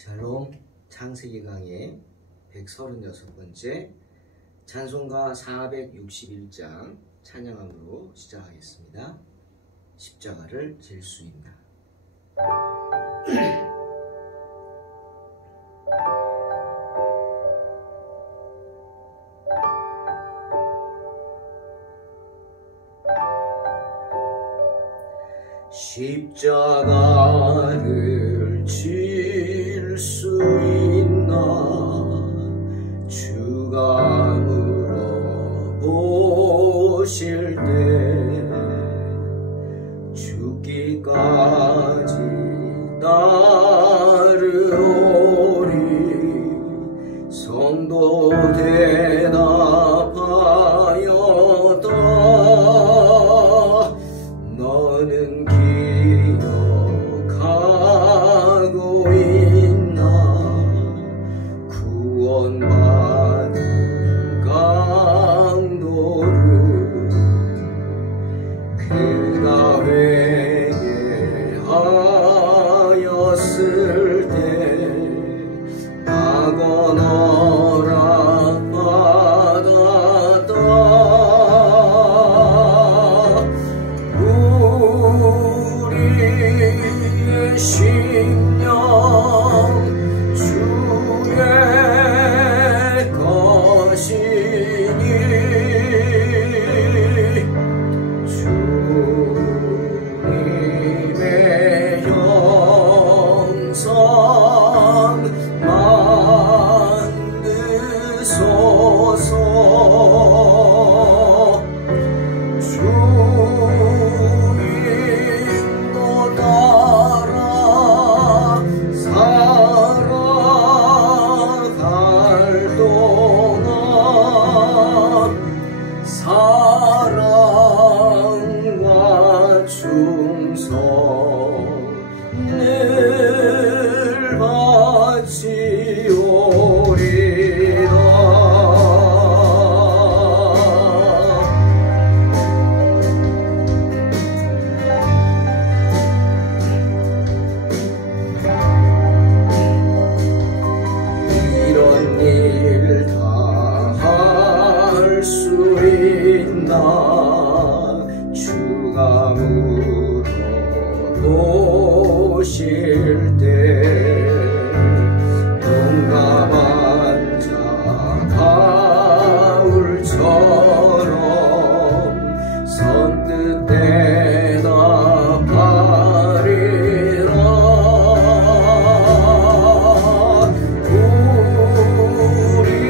샬롬 창세기 강의 136번째 찬송가 461장 찬양함으로 시작하겠습니다. 십자가를 질 수 있나. 십자가를 질 수 있나. 주가 물어보실 때 죽기까지 따르오리. 성도 대답하였다. 너는 기억하고 있나. 구원받은 강도를 그가 회개하였을 때 악원 허락받았다. 우리의 심령 주의 것이니 주님의 형상 만드소서. 주인도 따라 살아갈 동안 사랑과 충성을 바치오리라. 이런 일 다 할 수 있나. 주가 물어보실 때 용감한 자 바울처럼 선뜻 대답하리라.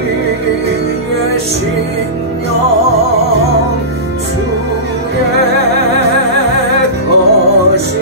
우리의 심령 주의 것이니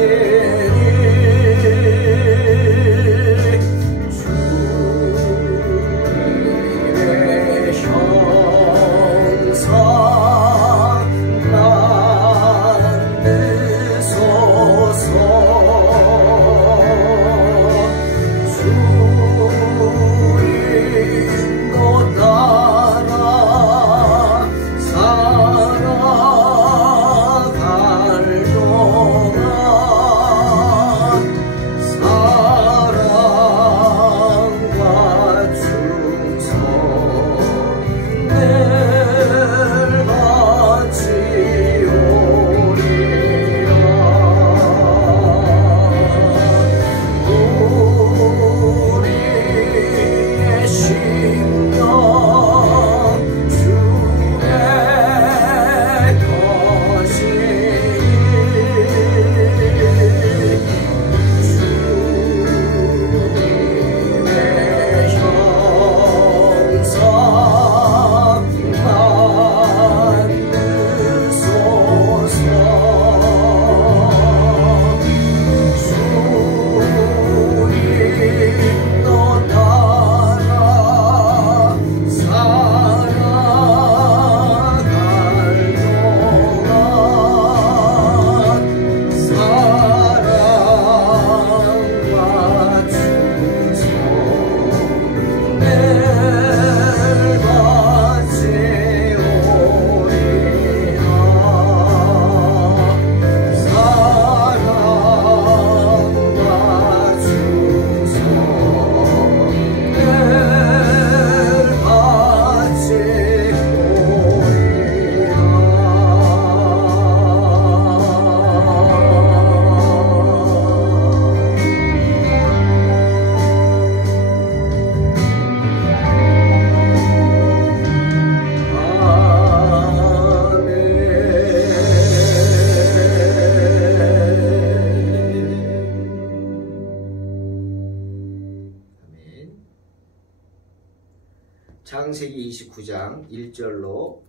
창세기 29장 1절로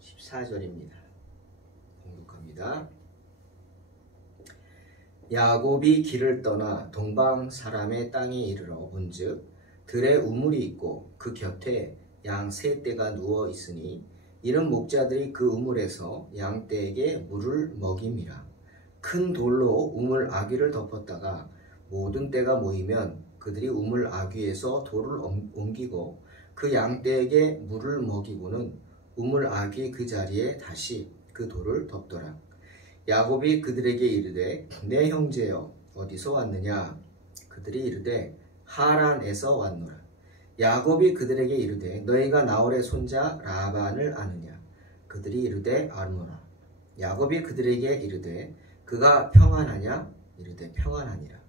14절입니다. 공독합니다. 야곱이 길을 떠나 동방 사람의 땅에 이르러 본즉 들에 우물이 있고 그 곁에 양 세 떼가 누워 있으니 이는 목자들이 그 우물에서 양 떼에게 물을 먹임이라. 큰 돌로 우물 아귀를 덮었다가 모든 떼가 모이면 그들이 우물 아귀에서 돌을 옮기고 그 양 떼에게 물을 먹이고는 우물 아귀 그 자리에 다시 그 돌을 덮더라. 야곱이 그들에게 이르되 내 형제여 어디서 왔느냐? 그들이 이르되 하란에서 왔노라. 야곱이 그들에게 이르되 너희가 나홀의 손자 라반을 아느냐? 그들이 이르되 아노라. 야곱이 그들에게 이르되 그가 평안하냐? 이르되 평안하니라.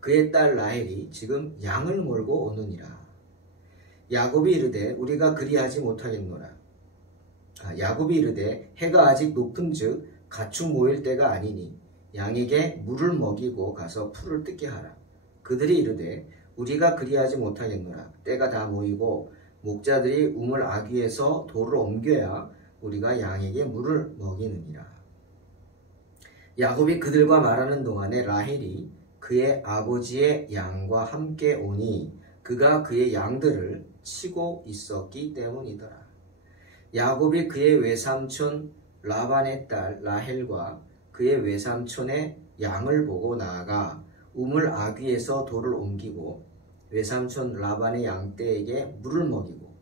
그의 딸 라헬이 지금 양을 몰고 오느니라. 야곱이 이르되 우리가 그리하지 못하겠노라. 야곱이 이르되 해가 아직 높은즉 가축 모일 때가 아니니 양에게 물을 먹이고 가서 풀을 뜯게 하라. 그들이 이르되 우리가 그리하지 못하겠노라. 때가 다 모이고 목자들이 우물 아귀에서 돌을 옮겨야 우리가 양에게 물을 먹이느니라. 야곱이 그들과 말하는 동안에 라헬이 그의 아버지의 양과 함께 오니 그가 그의 양들을 치고 있었기 때문이더라. 야곱이 그의 외삼촌 라반의 딸 라헬과 그의 외삼촌의 양을 보고 나아가 우물 아귀에서 돌을 옮기고 외삼촌 라반의 양떼에게 물을 먹이고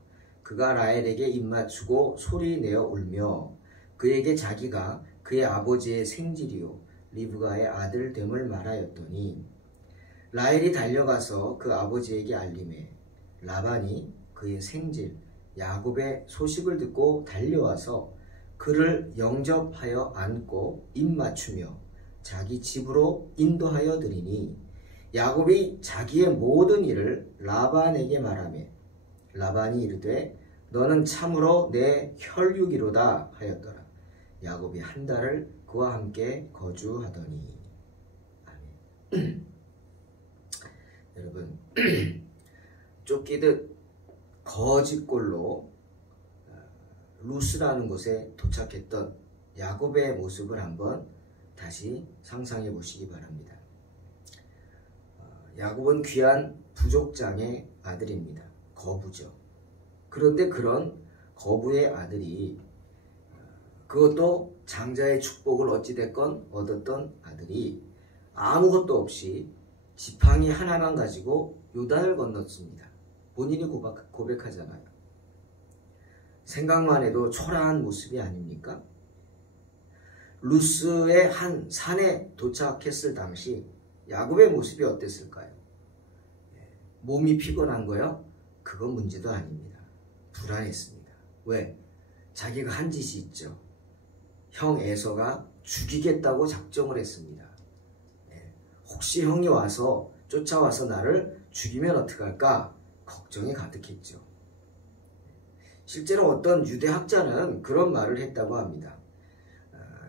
그가 라헬에게 입맞추고 소리내어 울며 그에게 자기가 그의 아버지의 생질이요 리브가의 아들 됨을 말하였더니 라헬이 달려가서 그 아버지에게 알림해 라반이 그의 생질 야곱의 소식을 듣고 달려와서 그를 영접하여 안고 입맞추며 자기 집으로 인도하여 드리니 야곱이 자기의 모든 일을 라반에게 말하며 라반이 이르되 너는 참으로 내 혈육이로다 하였더라. 야곱이 한 달을 그와 함께 거주하더니. 아멘. 여러분 쫓기듯 거짓골로 루스라는 곳에 도착했던 야곱의 모습을 한번 다시 상상해 보시기 바랍니다. 야곱은 귀한 부족장의 아들입니다. 거부죠. 그런데 그런 거부의 아들이 그것도 장자의 축복을 어찌됐건 얻었던 아들이 아무것도 없이 지팡이 하나만 가지고 요단을 건넜습니다. 본인이 고백하잖아요. 생각만 해도 초라한 모습이 아닙니까? 루스의 한 산에 도착했을 당시 야곱의 모습이 어땠을까요? 몸이 피곤한 거요? 그건 문제도 아닙니다. 불안했습니다. 왜? 자기가 한 짓이 있죠. 형 에서가 죽이겠다고 작정을 했습니다. 혹시 형이 와서 쫓아와서 나를 죽이면 어떡할까? 걱정이 가득했죠. 실제로 어떤 유대학자는 그런 말을 했다고 합니다.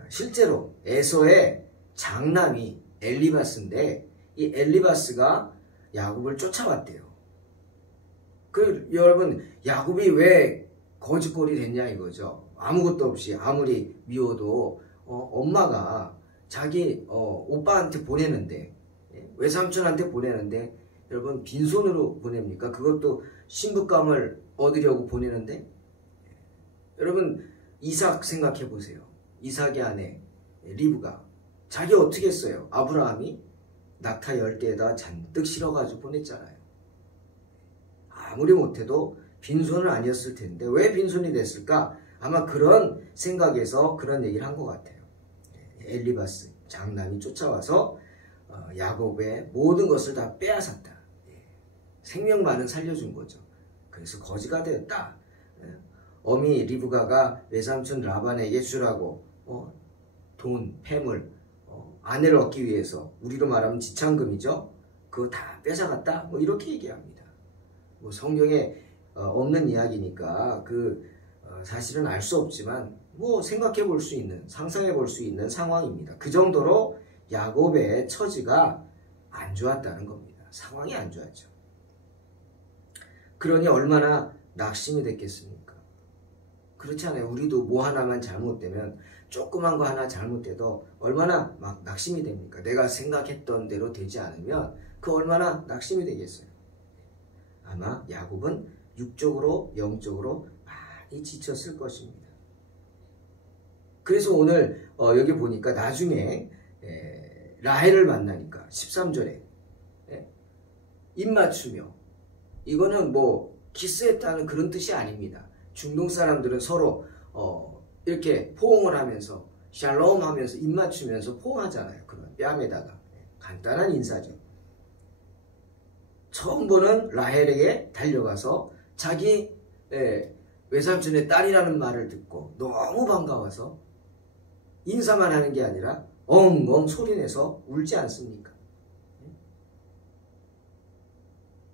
실제로 에서의 장남이 엘리바스인데 이 엘리바스가 야곱을 쫓아왔대요. 여러분 야곱이 왜 거짓골이 됐냐 이거죠. 아무것도 없이 아무리 미워도 엄마가 자기 오빠한테 보내는데 외삼촌한테 보내는데 여러분 빈손으로 보냅니까? 그것도 신부감을 얻으려고 보내는데 여러분 이삭 생각해 보세요. 이삭의 아내 리브가 자기 어떻게 했어요? 아브라함이 낙타 10대에다 잔뜩 실어가지고 보냈잖아요. 아무리 못해도 빈손은 아니었을 텐데 왜 빈손이 됐을까? 아마 그런 생각에서 그런 얘기를 한 것 같아요. 엘리바스 장남이 쫓아와서 야곱의 모든 것을 다 빼앗았다. 생명만은 살려준 거죠. 그래서 거지가 되었다. 어미 리브가가 외삼촌 라반에게 주라고 돈, 폐물, 아내를 얻기 위해서 우리로 말하면 지참금이죠. 그거 다 뺏어갔다. 이렇게 얘기합니다. 성경에 없는 이야기니까 사실은 알 수 없지만 생각해 볼 수 있는, 상상해 볼 수 있는 상황입니다. 그 정도로 야곱의 처지가 안 좋았다는 겁니다. 상황이 안 좋았죠. 그러니 얼마나 낙심이 됐겠습니까? 그렇지 않아요. 우리도 뭐 하나만 잘못되면 조그만 거 하나 잘못돼도 얼마나 막 낙심이 됩니까? 내가 생각했던 대로 되지 않으면 그 얼마나 낙심이 되겠어요. 아마 야곱은 육적으로 영적으로 많이 지쳤을 것입니다. 그래서 오늘 여기 보니까 나중에 라헬을 만나니까 13절에 입맞추며, 이거는 뭐 키스했다는 그런 뜻이 아닙니다. 중동 사람들은 서로 이렇게 포옹을 하면서 샬롬 하면서 입맞추면서 포옹하잖아요. 그런 뺨에다가 간단한 인사죠. 처음 보는 라헬에게 달려가서 자기 외삼촌의 딸이라는 말을 듣고 너무 반가워서 인사만 하는 게 아니라 엉엉 소리내서 울지 않습니까?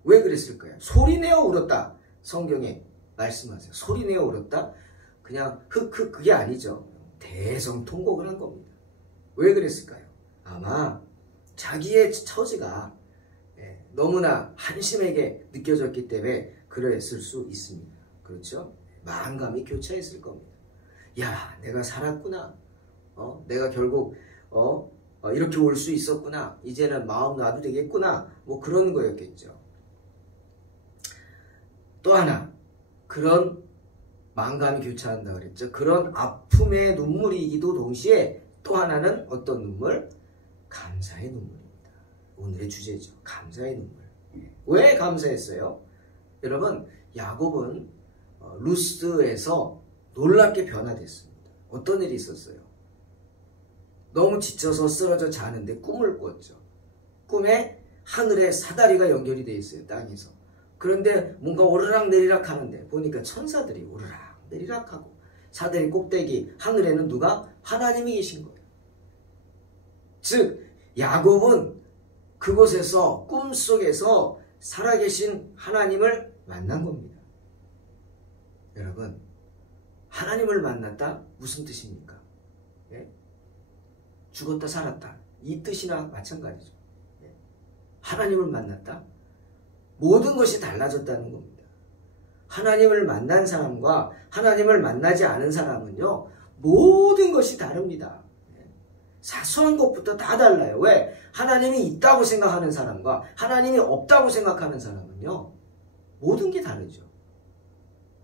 왜 그랬을까요? 소리내어 울었다. 성경에 말씀하세요. 소리내어 울었다? 그냥 흑흑 그게 아니죠. 대성통곡을 한 겁니다. 왜 그랬을까요? 아마 자기의 처지가 너무나 한심하게 느껴졌기 때문에 그랬을 수 있습니다. 그렇죠? 마음감이 교차했을 겁니다. 야, 내가 살았구나. 내가 결국 이렇게 올 수 있었구나. 이제는 마음 놔도 되겠구나. 뭐 그런 거였겠죠. 또 하나, 그런 마음감이 교차한다 그랬죠. 그런 아픔의 눈물이기도 동시에 또 하나는 어떤 눈물? 감사의 눈물입니다. 오늘의 주제죠. 감사의 눈물. 왜 감사했어요? 여러분, 야곱은 루스에서 놀랍게 변화됐습니다. 어떤 일이 있었어요? 너무 지쳐서 쓰러져 자는데 꿈을 꿨죠. 꿈에 하늘에 사다리가 연결이 되어 있어요. 땅에서. 그런데 뭔가 오르락내리락 하는데 보니까 천사들이 오르락내리락 하고 사다리 꼭대기 하늘에는 누가? 하나님이 계신 거예요. 즉 야곱은 그곳에서 꿈속에서 살아계신 하나님을 만난 겁니다. 여러분, 하나님을 만났다? 무슨 뜻입니까? 죽었다 살았다. 이 뜻이나 마찬가지죠. 하나님을 만났다? 모든 것이 달라졌다는 겁니다. 하나님을 만난 사람과 하나님을 만나지 않은 사람은요, 모든 것이 다릅니다. 사소한 것부터 다 달라요. 왜? 하나님이 있다고 생각하는 사람과 하나님이 없다고 생각하는 사람은요, 모든 게 다르죠.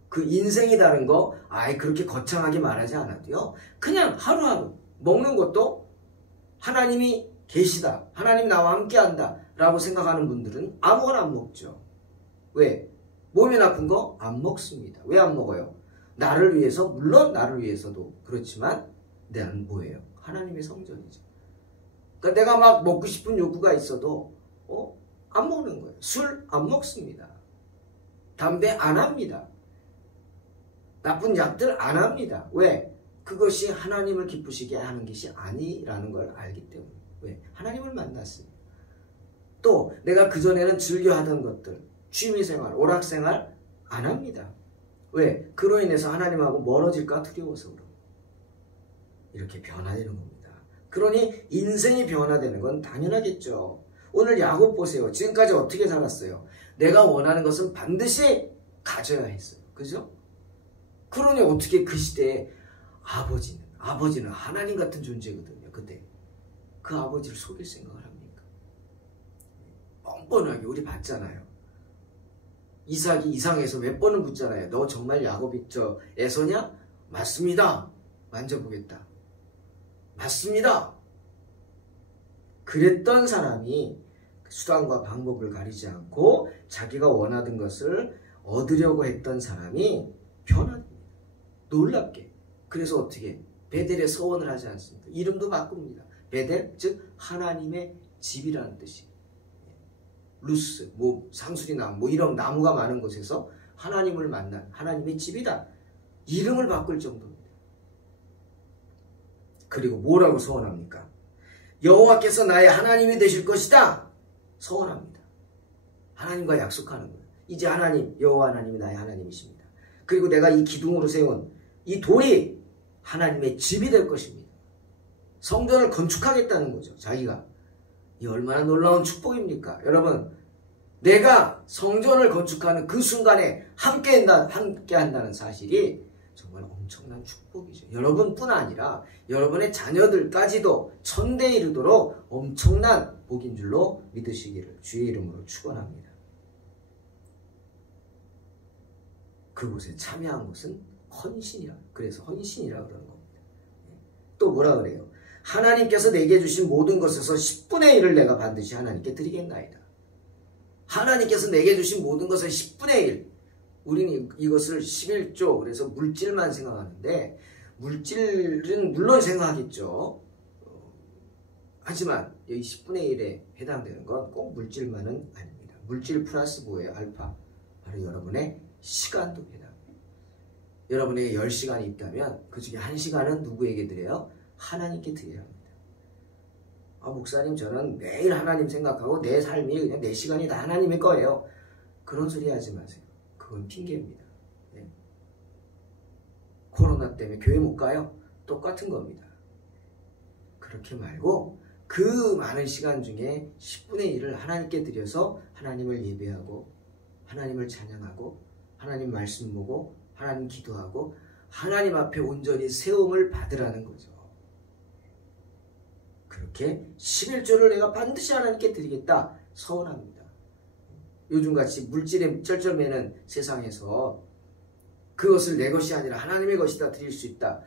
그 인생이 다른 거, 그렇게 거창하게 말하지 않아도요, 그냥 하루하루 먹는 것도 하나님이 계시다, 하나님 나와 함께한다 라고 생각하는 분들은 아무거나 안 먹죠. 왜? 몸이 나쁜 거 안 먹습니다. 왜 안 먹어요? 나를 위해서, 물론 나를 위해서도 그렇지만 나는 뭐예요? 하나님의 성전이죠. 그러니까 내가 막 먹고 싶은 욕구가 있어도 안 먹는 거예요. 술 안 먹습니다. 담배 안 합니다. 나쁜 약들 안 합니다. 왜? 그것이 하나님을 기쁘시게 하는 것이 아니라는 걸 알기 때문에. 왜? 하나님을 만났어요. 또 내가 그전에는 즐겨 하던 것들, 취미생활, 오락생활 안 합니다. 왜? 그로 인해서 하나님하고 멀어질까 두려워서 그럼. 이렇게 변화되는 겁니다. 그러니 인생이 변화되는 건 당연하겠죠. 오늘 야곱 보세요. 지금까지 어떻게 살았어요? 내가 원하는 것은 반드시 가져야 했어요. 그죠? 그러니 어떻게 그 시대에 아버지는 하나님 같은 존재거든요. 그때 그 아버지를 속일 생각을 합니까? 뻔뻔하게 우리 봤잖아요. 이삭이 이상해서 몇 번을 묻잖아요. 너 정말 야곱이 에서냐? 맞습니다. 만져보겠다. 맞습니다. 그랬던 사람이 수단과 방법을 가리지 않고 자기가 원하던 것을 얻으려고 했던 사람이 변합니다. 놀랍게. 그래서 어떻게? 베델에 서원을 하지 않습니다. 이름도 바꿉니다. 베델, 즉 하나님의 집이라는 뜻이에요. 루스, 상수리나무, 이런 나무가 많은 곳에서 하나님을 만난 하나님의 집이다. 이름을 바꿀 정도입니다. 그리고 뭐라고 서원합니까? 여호와께서 나의 하나님이 되실 것이다. 서원합니다. 하나님과 약속하는 거예요. 이제 여호와 하나님이 나의 하나님이십니다. 그리고 내가 이 기둥으로 세운 이 돌이 하나님의 집이 될 것입니다. 성전을 건축하겠다는 거죠. 자기가. 이 얼마나 놀라운 축복입니까? 여러분, 내가 성전을 건축하는 그 순간에 함께 한다는 사실이 정말 엄청난 축복이죠. 여러분뿐 아니라 여러분의 자녀들까지도 천대에 이르도록 엄청난 복인 줄로 믿으시기를 주의 이름으로 축원합니다. 그곳에 참여한 것은 헌신이라. 그래서 헌신이라고 그러는 겁니다. 또 뭐라 그래요? 하나님께서 내게 주신 모든 것에서 10분의 1을 내가 반드시 하나님께 드리겠나이다. 하나님께서 내게 주신 모든 것의 10분의 1. 우리는 이것을 11조, 그래서 물질만 생각하는데, 물질은 물론 생각하겠죠. 하지만 여기 10분의 1에 해당되는 건 꼭 물질만은 아닙니다. 물질 플러스 뭐예요? 알파. 바로 여러분의 시간도 해당합니다. 여러분에게 10시간이 있다면 그 중에 1시간은 누구에게 드려요? 하나님께 드려야 합니다. 목사님, 저는 매일 하나님 생각하고 내 삶이 그냥 내 시간이 다 하나님일 거예요. 그런 소리 하지 마세요. 그건 핑계입니다. 네. 코로나 때문에 교회 못 가요? 똑같은 겁니다. 그렇게 말고 그 많은 시간 중에 10분의 1을 하나님께 드려서 하나님을 예배하고 하나님을 찬양하고 하나님 말씀 보고 하나님 기도하고 하나님 앞에 온전히 세움을 받으라는 거죠. 그렇게 11조를 내가 반드시 하나님께 드리겠다 서원합니다. 요즘같이 물질에 쩔쩔매는 세상에서 그것을 내 것이 아니라 하나님의 것이다 드릴 수 있다.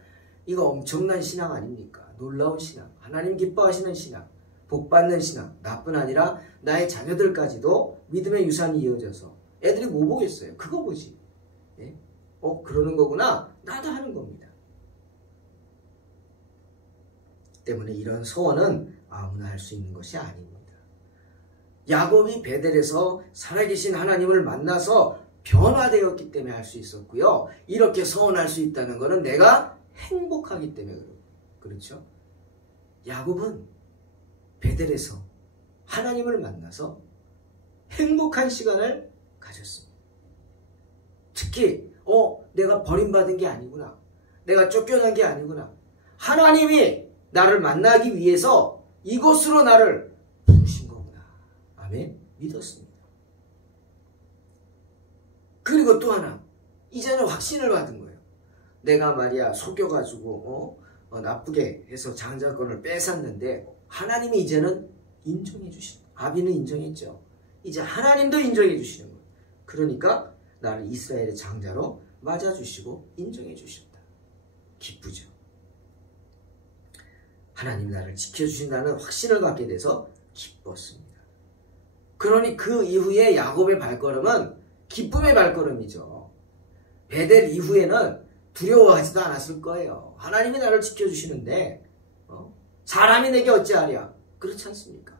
이거 엄청난 신앙 아닙니까? 놀라운 신앙, 하나님 기뻐하시는 신앙, 복받는 신앙. 나뿐 아니라 나의 자녀들까지도 믿음의 유산이 이어져서 애들이 뭐 보겠어요? 그거 보지. 예? 그러는 거구나. 나도 하는 겁니다. 때문에 이런 소원은 아무나 할 수 있는 것이 아닙니다. 야곱이 베델에서 살아계신 하나님을 만나서 변화되었기 때문에 할 수 있었고요. 이렇게 소원할 수 있다는 것은 내가 행복하기 때문에 그렇죠. 야곱은 베델에서 하나님을 만나서 행복한 시간을 가졌습니다. 특히 내가 버림받은 게 아니구나. 내가 쫓겨난 게 아니구나. 하나님이 나를 만나기 위해서 이곳으로 나를 부르신 거구나. 아멘. 믿었습니다. 그리고 또 하나, 이제는 확신을 받은 거예요. 내가 말이야 속여가지고 나쁘게 해서 장자권을 뺏었는데 하나님이 이제는 인정해 주시는 거예요. 아비는 인정했죠. 이제 하나님도 인정해 주시는 거예요. 그러니까 나를 이스라엘의 장자로 맞아주시고 인정해 주셨다. 기쁘죠. 하나님이 나를 지켜주신다는 확신을 갖게 돼서 기뻤습니다. 그러니 그 이후에 야곱의 발걸음은 기쁨의 발걸음이죠. 베델 이후에는 두려워하지도 않았을 거예요. 하나님이 나를 지켜주시는데 사람이 내게 어찌하랴? 그렇지 않습니까?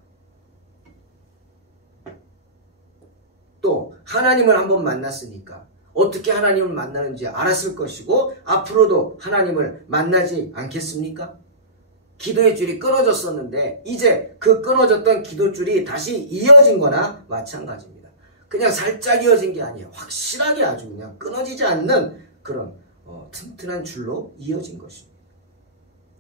또 하나님을 한번 만났으니까 어떻게 하나님을 만나는지 알았을 것이고 앞으로도 하나님을 만나지 않겠습니까? 기도의 줄이 끊어졌었는데 이제 그 끊어졌던 기도줄이 다시 이어진 거나 마찬가지입니다. 그냥 살짝 이어진 게 아니에요. 확실하게 아주 그냥 끊어지지 않는 그런 튼튼한 줄로 이어진 것입니다.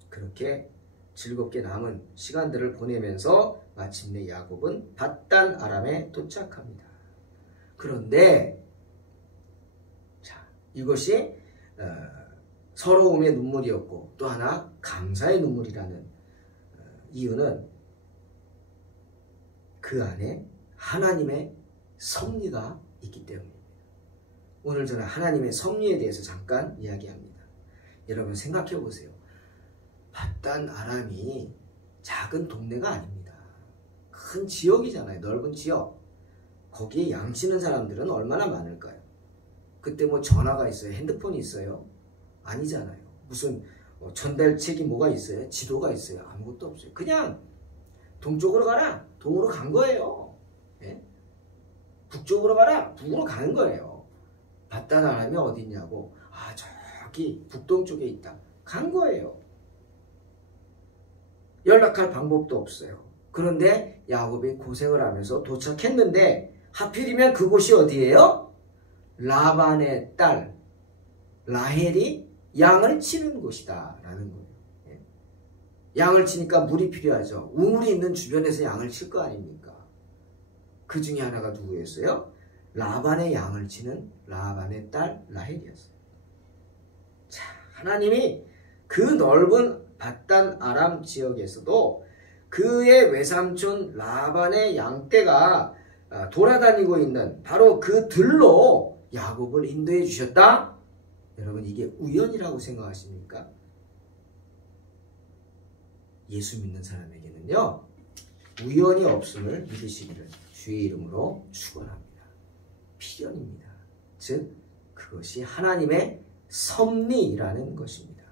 그렇게 즐겁게 남은 시간들을 보내면서 마침내 야곱은 밧단 아람에 도착합니다. 그런데 이것이 서러움의 눈물이었고 또 하나 감사의 눈물이라는 이유는 그 안에 하나님의 섭리가 있기 때문입니다. 오늘 저는 하나님의 섭리에 대해서 잠깐 이야기합니다. 여러분 생각해 보세요. 밧단 아람이 작은 동네가 아닙니다. 큰 지역이잖아요. 넓은 지역. 거기에 양치는 사람들은 얼마나 많을까요? 그때 뭐 전화가 있어요? 핸드폰이 있어요? 아니잖아요. 무슨 전달책이 뭐가 있어요? 지도가 있어요? 아무것도 없어요. 그냥 동쪽으로 가라. 동으로 간 거예요. 예? 북쪽으로 가라. 북으로 가는 거예요. 밧단 아람이 어디 있냐고. 저기 북동쪽에 있다. 간 거예요. 연락할 방법도 없어요. 그런데 야곱이 고생을 하면서 도착했는데 하필이면 그곳이 어디예요? 라반의 딸 라헬이 양을 치는 곳이다 라는 거예요. 양을 치니까 물이 필요하죠. 우물이 있는 주변에서 양을 칠 거 아닙니까? 그 중에 하나가 누구였어요? 라반의 양을 치는 라반의 딸 라헬이었어요. 자, 하나님이 그 넓은 밧단 아람 지역에서도 그의 외삼촌 라반의 양떼가 돌아다니고 있는 바로 그 들로 야곱을 인도해 주셨다? 여러분, 이게 우연이라고 생각하십니까? 예수 믿는 사람에게는요, 우연이 없음을 믿으시기를 주의 이름으로 축원합니다. 필연입니다. 즉 그것이 하나님의 섭리라는 것입니다.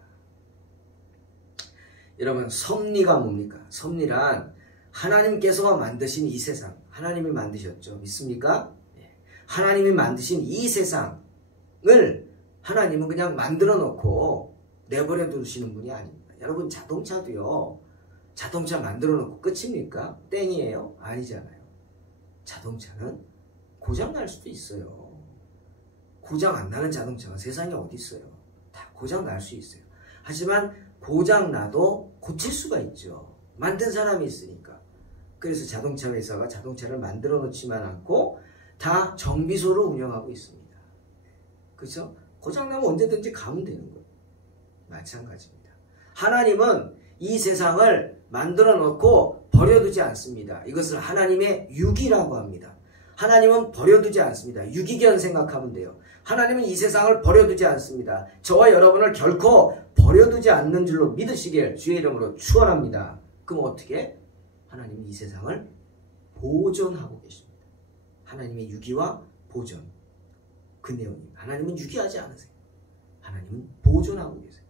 여러분, 섭리가 뭡니까? 섭리란 하나님께서 만드신 이 세상, 하나님이 만드셨죠. 믿습니까? 하나님이 만드신 이 세상을 하나님은 그냥 만들어 놓고 내버려 두시는 분이 아닙니다. 여러분, 자동차도요, 자동차 만들어 놓고 끝입니까? 땡이에요? 아니잖아요. 자동차는 고장 날 수도 있어요. 고장 안 나는 자동차가 세상에 어디 있어요? 다 고장 날 수 있어요. 하지만 고장 나도 고칠 수가 있죠. 만든 사람이 있으니까. 그래서 자동차 회사가 자동차를 만들어 놓지만 않고 다 정비소를 운영하고 있습니다. 그렇죠? 고장 나면 언제든지 가면 되는 거예요. 마찬가지입니다. 하나님은 이 세상을 만들어 놓고 버려두지 않습니다. 이것을 하나님의 유기라고 합니다. 하나님은 버려두지 않습니다. 유기견 생각하면 돼요. 하나님은 이 세상을 버려두지 않습니다. 저와 여러분을 결코 버려두지 않는 줄로 믿으시길 주의 이름으로 축원합니다. 그럼 어떻게? 하나님은 이 세상을 보존하고 계십니다. 하나님의 유기와 보존, 그 내용입니다. 하나님은 유기하지 않으세요. 하나님은 보존하고 계세요.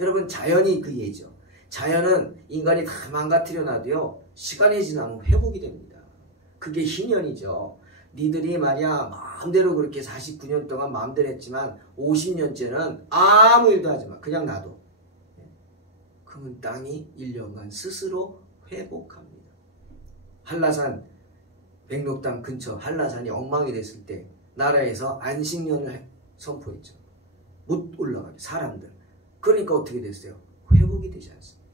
여러분, 자연이 그 예죠. 자연은 인간이 다 망가뜨려 놔도요, 시간이 지나면 회복이 됩니다. 그게 희년이죠. 니들이 말이야 마음대로 그렇게 49년 동안 마음대로 했지만 50년째는 아무 일도 하지 마. 그냥 놔둬. 그러면 땅이 1년간 스스로 회복합니다. 한라산, 백록담 근처 한라산이 엉망이 됐을 때 나라에서 안식년을 선포했죠. 못 올라가게, 사람들. 그러니까 어떻게 됐어요? 회복이 되지 않습니다.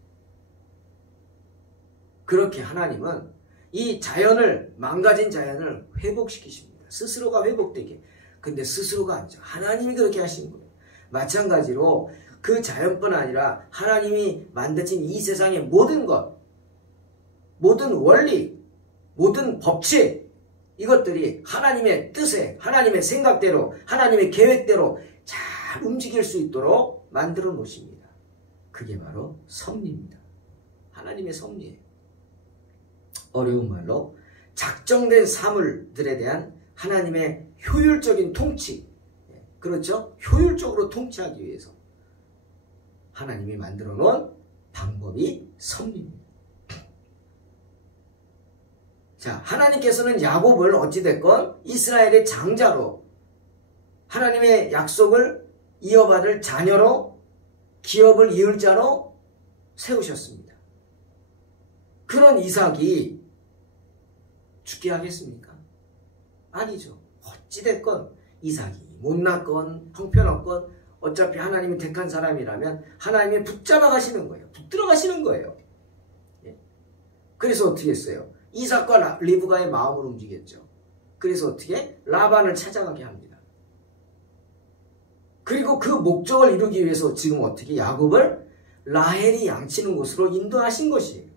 그렇게 하나님은 이 자연을, 망가진 자연을 회복시키십니다. 스스로가 회복되게. 근데 스스로가 아니죠. 하나님이 그렇게 하신 거예요. 마찬가지로 그 자연뿐 아니라 하나님이 만드신 이 세상의 모든 것, 모든 원리, 모든 법칙, 이것들이 하나님의 뜻에, 하나님의 생각대로, 하나님의 계획대로 잘 움직일 수 있도록 만들어 놓으십니다. 그게 바로 섭리입니다. 하나님의 섭리예요. 어려운 말로 작정된 사물들에 대한 하나님의 효율적인 통치, 그렇죠? 효율적으로 통치하기 위해서 하나님이 만들어 놓은 방법이 섭리입니다. 자, 하나님께서는 야곱을 어찌됐건 이스라엘의 장자로, 하나님의 약속을 이어받을 자녀로, 기업을 이을 자로 세우셨습니다. 그런 이삭이 죽게 하겠습니까? 아니죠. 어찌됐건 이삭이 못났건 형편없건 어차피 하나님이 택한 사람이라면 하나님이 붙잡아 가시는 거예요. 붙들어 가시는 거예요. 그래서 어떻게 했어요? 이삭과 리브가의 마음을 움직였죠. 그래서 어떻게? 라반을 찾아가게 합니다. 그리고 그 목적을 이루기 위해서 지금 어떻게? 야곱을 라헬이 양치는 곳으로 인도하신 것이에요.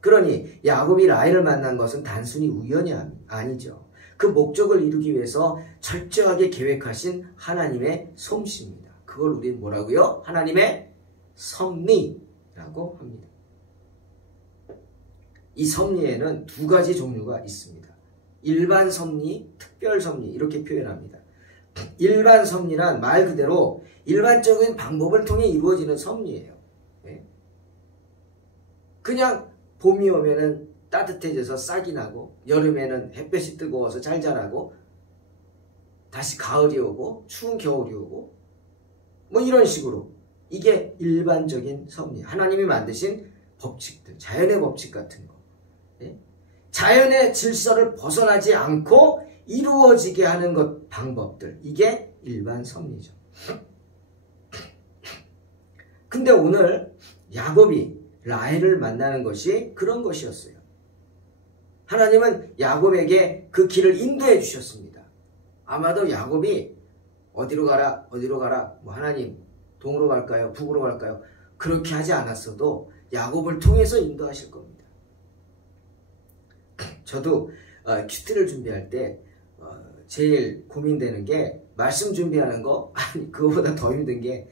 그러니 야곱이 라헬을 만난 것은 단순히 우연이 아니죠. 그 목적을 이루기 위해서 철저하게 계획하신 하나님의 솜씨입니다. 그걸 우리는 뭐라고요? 하나님의 섭리라고 합니다. 이 섭리에는 두 가지 종류가 있습니다. 일반 섭리, 특별 섭리, 이렇게 표현합니다. 일반 섭리란 말 그대로 일반적인 방법을 통해 이루어지는 섭리예요. 그냥 봄이 오면은 따뜻해져서 싹이 나고, 여름에는 햇볕이 뜨거워서 잘 자라고, 다시 가을이 오고 추운 겨울이 오고, 뭐 이런 식으로 이게 일반적인 섭리, 하나님이 만드신 법칙들, 자연의 법칙 같은 거, 자연의 질서를 벗어나지 않고 이루어지게 하는 것, 방법들, 이게 일반 섭리죠. 근데 오늘 야곱이 라헬을 만나는 것이 그런 것이었어요. 하나님은 야곱에게 그 길을 인도해 주셨습니다. 아마도 야곱이 어디로 가라 뭐 하나님 동으로 갈까요? 북으로 갈까요? 그렇게 하지 않았어도 야곱을 통해서 인도하실 겁니다. 저도 큐티를 준비할 때 제일 고민되는 게 말씀 준비하는 거, 아니 그거보다 더 힘든 게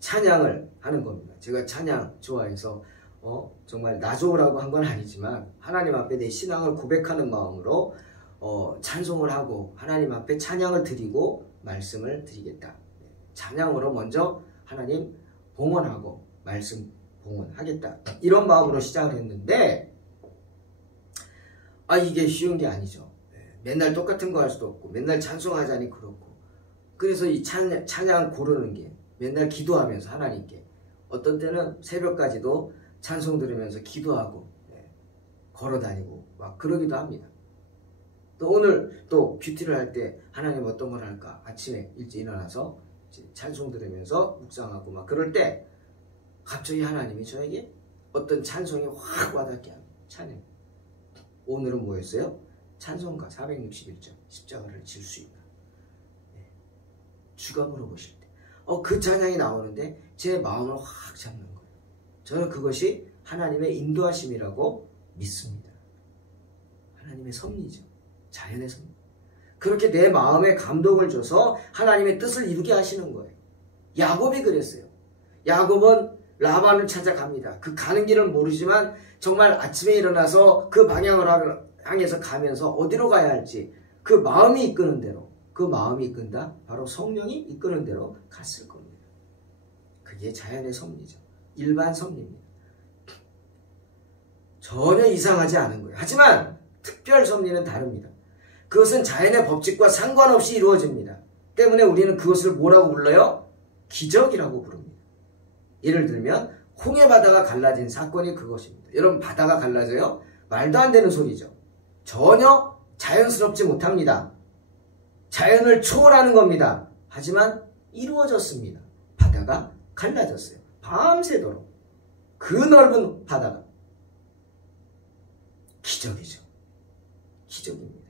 찬양을 하는 겁니다. 제가 찬양 좋아해서 정말 나 좋으라고 한 건 아니지만 하나님 앞에 내 신앙을 고백하는 마음으로 찬송을 하고 하나님 앞에 찬양을 드리고 말씀을 드리겠다. 찬양으로 먼저 하나님 봉헌하고 말씀 봉헌하겠다. 이런 마음으로 시작을 했는데 이게 쉬운 게 아니죠. 맨날 똑같은 거 할 수도 없고 맨날 찬송하자니 그렇고 그래서 이 찬양 고르는 게 맨날 기도하면서 하나님께 어떤 때는 새벽까지도 찬송 들으면서 기도하고 걸어다니고 막 그러기도 합니다. 또 오늘 또 큐티를 할 때 하나님 어떤 걸 할까 아침에 일찍 일어나서 찬송 들으면서 묵상하고 막 그럴 때 갑자기 하나님이 저에게 어떤 찬송이 확 와닿게 합니다. 찬양. 오늘은 뭐였어요? 찬송가 461장 십자가를 질 수 있나? 주가 물어보실 때 그 찬양이 나오는데 제 마음을 확 잡는 거예요. 저는 그것이 하나님의 인도하심이라고 믿습니다. 하나님의 섭리죠. 자연의 섭리. 그렇게 내 마음에 감동을 줘서 하나님의 뜻을 이루게 하시는 거예요. 야곱이 그랬어요. 야곱은 라반을 찾아갑니다. 그 가는 길은 모르지만 정말 아침에 일어나서 그 방향을 향해서 가면서 어디로 가야 할지 그 마음이 이끄는 대로, 그 마음이 이끈다? 바로 성령이 이끄는 대로 갔을 겁니다. 그게 자연의 섭리죠. 일반 섭리입니다. 전혀 이상하지 않은 거예요. 하지만 특별 섭리는 다릅니다. 그것은 자연의 법칙과 상관없이 이루어집니다. 때문에 우리는 그것을 뭐라고 불러요? 기적이라고 부릅니다. 예를 들면 홍해 바다가 갈라진 사건이 그것입니다. 여러분 바다가 갈라져요? 말도 안 되는 소리죠. 전혀 자연스럽지 못합니다. 자연을 초월하는 겁니다. 하지만 이루어졌습니다. 바다가 갈라졌어요. 밤새도록 그 넓은 바다가 기적이죠. 기적입니다.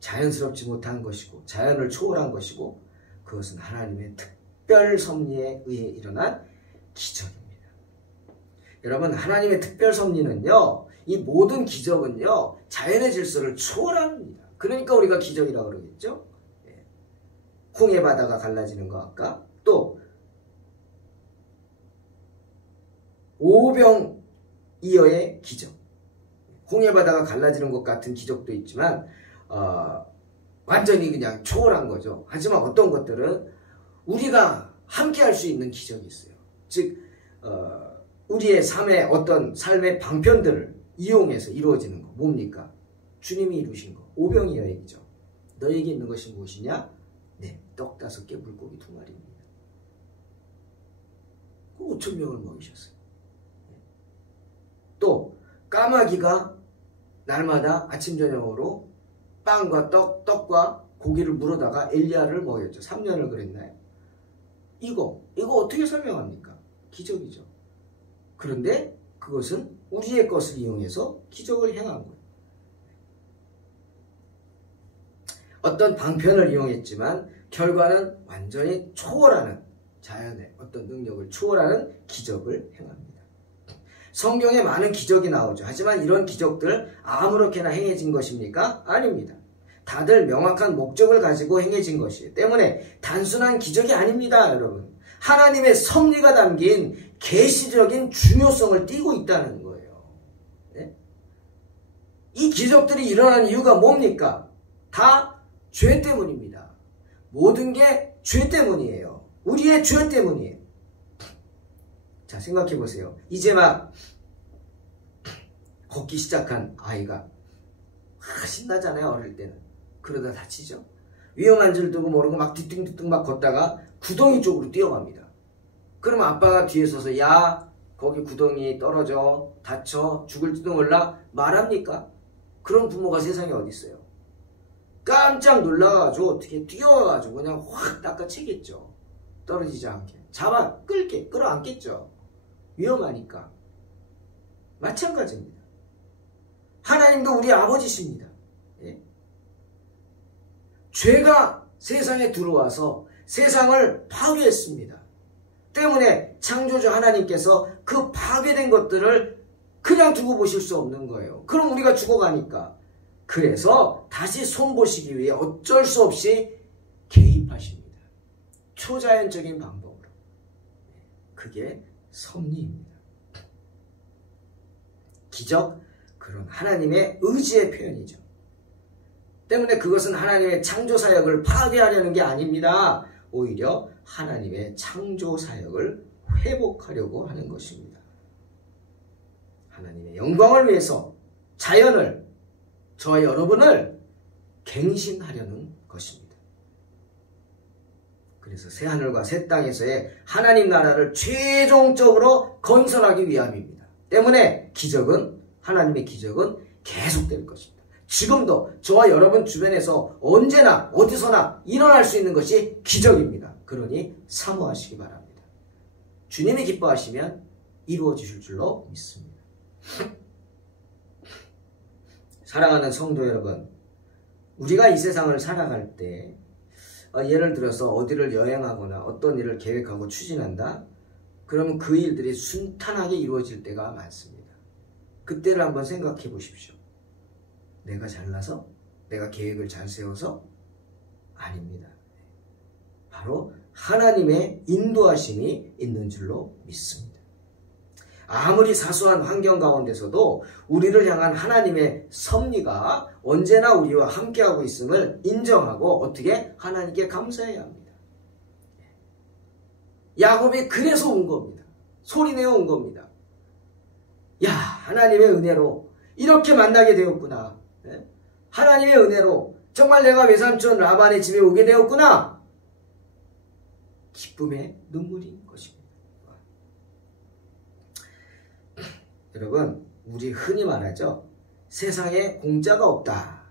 자연스럽지 못한 것이고 자연을 초월한 것이고 그것은 하나님의 특별 섭리에 의해 일어난 기적입니다. 여러분 하나님의 특별 섭리는요 이 모든 기적은요 자연의 질서를 초월합니다. 그러니까 우리가 기적이라고 그러겠죠. 홍해 바다가 갈라지는 것 아까 또 오병이어의 기적 홍해 바다가 갈라지는 것 같은 기적도 있지만 완전히 그냥 초월한 거죠. 하지만 어떤 것들은 우리가 함께 할 수 있는 기적이 있어요. 즉 우리의 삶의 방편들을 이용해서 이루어지는 거 뭡니까? 주님이 이루신 거 오병이어이죠. 너에게 있는 것이 무엇이냐? 네, 떡 5개 물고기 2마리입니다. 그 5,000명을 먹이셨어요. 또 까마귀가 날마다 아침 저녁으로 빵과 떡과 고기를 물어다가 엘리야를 먹였죠. 3년을 그랬나요? 이거 어떻게 설명합니까? 기적이죠. 그런데 그것은 우리의 것을 이용해서 기적을 행한 거예요. 어떤 방편을 이용했지만 결과는 완전히 초월하는 자연의 어떤 능력을 초월하는 기적을 행합니다. 성경에 많은 기적이 나오죠. 하지만 이런 기적들 아무렇게나 행해진 것입니까? 아닙니다. 다들 명확한 목적을 가지고 행해진 것이에요. 때문에 단순한 기적이 아닙니다, 여러분. 하나님의 섭리가 담긴 계시적인 중요성을 띠고 있다는 거예요. 네? 이 기적들이 일어난 이유가 뭡니까? 다 죄 때문입니다. 모든 게 죄 때문이에요. 우리의 죄 때문이에요. 자, 생각해 보세요. 이제 막 걷기 시작한 아이가 신나잖아요, 어릴 때는. 그러다 다치죠. 위험한 줄도 모르고 막 뒤뚱뒤뚱 막 걷다가 구덩이 쪽으로 뛰어갑니다. 그러면 아빠가 뒤에 서서 야, 거기 구덩이 떨어져, 다쳐, 죽을지도 몰라 말합니까? 그런 부모가 세상에 어디 있어요? 깜짝 놀라가지고 어떻게 뛰어가지고 그냥 확 낚아채겠죠. 떨어지지 않게. 끌어안겠죠. 위험하니까. 마찬가지입니다. 하나님도 우리 아버지십니다. 예? 죄가 세상에 들어와서 세상을 파괴했습니다. 때문에 창조주 하나님께서 그 파괴된 것들을 그냥 두고 보실 수 없는 거예요. 그럼 우리가 죽어가니까. 그래서 다시 손보시기 위해 어쩔 수 없이 개입하십니다. 초자연적인 방법으로. 그게 섭리입니다. 기적, 그런 하나님의 의지의 표현이죠. 때문에 그것은 하나님의 창조사역을 파괴하려는 게 아닙니다. 오히려 하나님의 창조사역을 회복하려고 하는 것입니다. 하나님의 영광을 위해서 자연을, 저와 여러분을 갱신하려는 것입니다. 그래서 새하늘과 새 땅에서의 하나님 나라를 최종적으로 건설하기 위함입니다. 때문에 기적은, 하나님의 기적은 계속될 것입니다. 지금도 저와 여러분 주변에서 언제나 어디서나 일어날 수 있는 것이 기적입니다. 그러니 사모하시기 바랍니다. 주님이 기뻐하시면 이루어지실 줄로 믿습니다. 사랑하는 성도 여러분, 우리가 이 세상을 살아갈 때 예를 들어서 어디를 여행하거나 어떤 일을 계획하고 추진한다? 그러면 그 일들이 순탄하게 이루어질 때가 많습니다. 그때를 한번 생각해 보십시오. 내가 잘나서? 내가 계획을 잘 세워서? 아닙니다. 바로 하나님의 인도하심이 있는 줄로 믿습니다. 아무리 사소한 환경 가운데서도 우리를 향한 하나님의 섭리가 언제나 우리와 함께하고 있음을 인정하고 어떻게 하나님께 감사해야 합니다. 야곱이 그래서 온 겁니다. 소리내어 온 겁니다. 야, 하나님의 은혜로 이렇게 만나게 되었구나. 하나님의 은혜로 정말 내가 외삼촌 라반의 집에 오게 되었구나. 기쁨의 눈물인 것입니다. 여러분, 우리 흔히 말하죠. 세상에 공짜가 없다.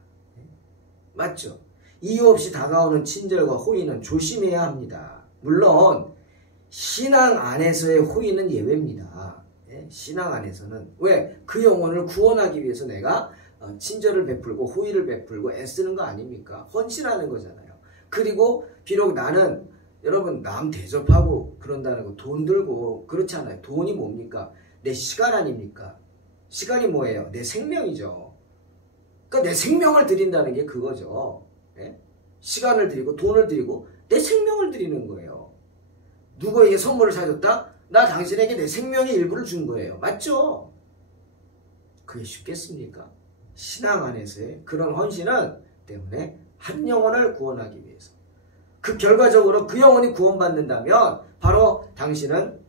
맞죠? 이유 없이 다가오는 친절과 호의는 조심해야 합니다. 물론 신앙 안에서의 호의는 예외입니다. 신앙 안에서는 왜? 그 영혼을 구원하기 위해서 내가 친절을 베풀고 호의를 베풀고 애쓰는 거 아닙니까? 헌신하는 거잖아요. 그리고 비록 나는 여러분 남 대접하고 그런다는 거 돈 들고 그렇지 않아요. 돈이 뭡니까? 내 시간 아닙니까? 시간이 뭐예요? 내 생명이죠. 그러니까 내 생명을 드린다는 게 그거죠. 네? 시간을 드리고 돈을 드리고 내 생명을 드리는 거예요. 누구에게 선물을 사줬다? 나 당신에게 내 생명의 일부를 준 거예요. 맞죠? 그게 쉽겠습니까? 신앙 안에서의 그런 헌신은 때문에 한 영혼을 구원하기 위해서 그 결과적으로 그 영혼이 구원받는다면 바로 당신은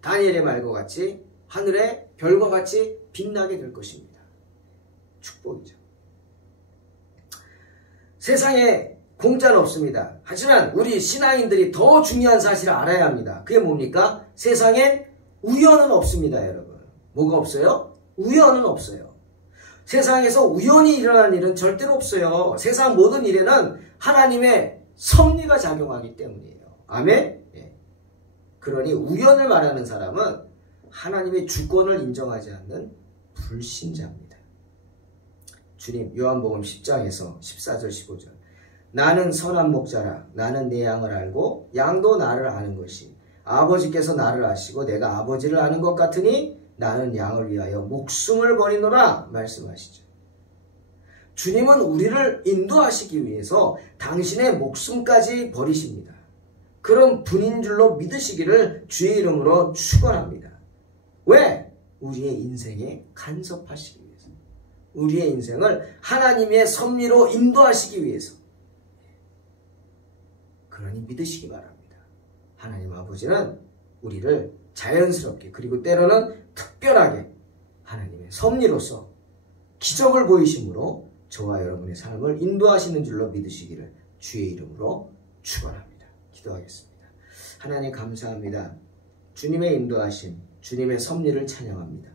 다니엘의 말과 같이 하늘의 별과 같이 빛나게 될 것입니다. 축복이죠. 세상에 공짜는 없습니다. 하지만 우리 신앙인들이 더 중요한 사실을 알아야 합니다. 그게 뭡니까? 세상엔 우연은 없습니다, 여러분. 뭐가 없어요? 우연은 없어요. 세상에서 우연히 일어난 일은 절대로 없어요. 세상 모든 일에는 하나님의 섭리가 작용하기 때문이에요. 아멘? 예. 그러니 우연을 말하는 사람은 하나님의 주권을 인정하지 않는 불신자입니다. 주님, 요한복음 10장에서 14절 15절 나는 선한 목자라. 나는 내 양을 알고 양도 나를 아는 것이 아버지께서 나를 아시고 내가 아버지를 아는 것 같으니 나는 양을 위하여 목숨을 버리노라 말씀하시죠. 주님은 우리를 인도하시기 위해서 당신의 목숨까지 버리십니다. 그런 분인 줄로 믿으시기를 주의 이름으로 축원합니다. 왜? 우리의 인생에 간섭하시기 위해서. 우리의 인생을 하나님의 섭리로 인도하시기 위해서. 그러니 믿으시기 바랍니다. 하나님 아버지는 우리를 자연스럽게 그리고 때로는 특별하게 하나님의 섭리로서 기적을 보이심으로 저와 여러분의 삶을 인도하시는 줄로 믿으시기를 주의 이름으로 축원합니다. 기도하겠습니다. 하나님 감사합니다. 주님의 인도하심, 주님의 섭리를 찬양합니다.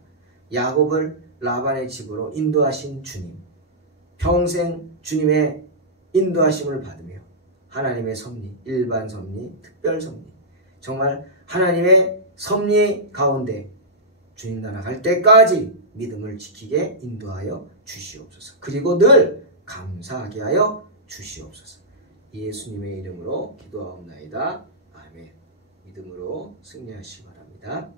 야곱을 라반의 집으로 인도하신 주님, 평생 주님의 인도하심을 받으며 하나님의 섭리, 일반 섭리, 특별 섭리, 정말 하나님의 섭리 가운데 주님 나라 갈 때까지 믿음을 지키게 인도하여 주시옵소서. 그리고 늘 감사하게 하여 주시옵소서. 예수님의 이름으로 기도하옵나이다. 아멘. 믿음으로 승리하시기 바랍니다.